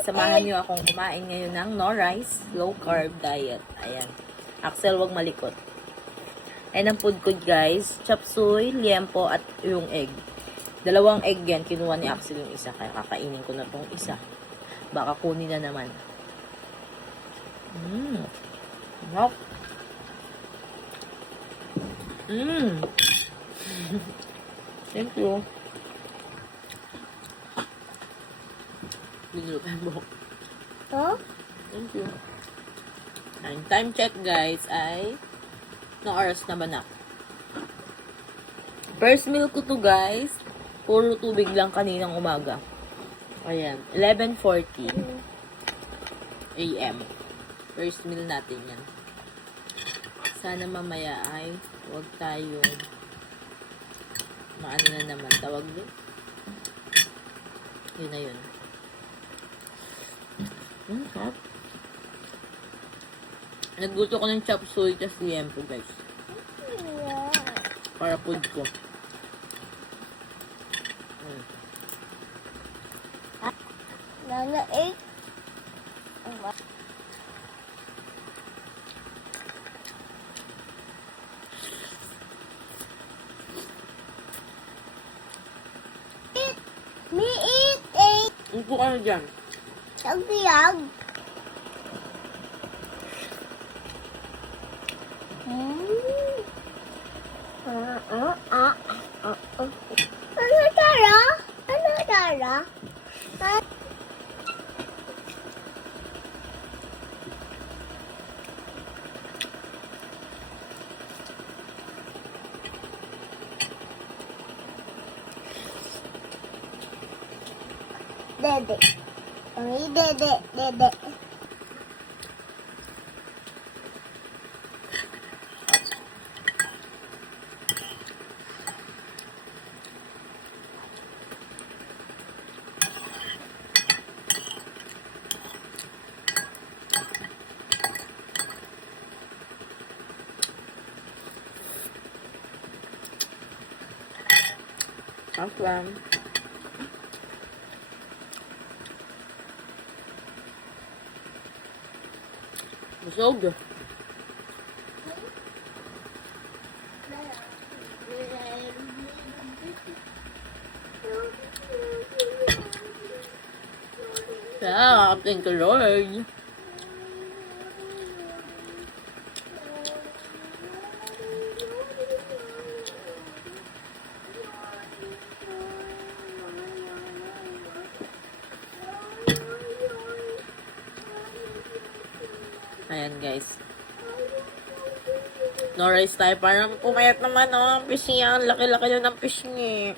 guys, samahan nyo akong kumain ngayon ng no rice, low carb diet. Ayan. Axel, wag malikot. Ayan ang food ko guys. Chop suey, liempo, at yung egg. Dalawang egg yan. Kinuha ni Axel yung isa. Kaya kakainin ko na tong isa. Baka kunin na naman. Wow. Thank you. Binilo pa yung buhok. Huh? Thank you. And time check guys ay no oras na ba na? First meal ko to guys. Puro tubig lang kaninang umaga. Ayan. 11:40 AM. First meal natin yan. Sana mamaya ay huwag tayong maano na naman. Tawag doon. Yun na yun. Hap. Nagluto ko ng chop suey tas liempo guys. Para food ko. Nana egg. Me eat egg. Upo ka na dyan. Tagtiyag. Ano tara? Ano tara? Dede. Ay, dede, dede. Aslam. Busog. Thank you, Lord. Ayan guys. No rice tayo. Parang pumayat naman oh. Ang fish niya. Ang laki-laki yun ng fish niya.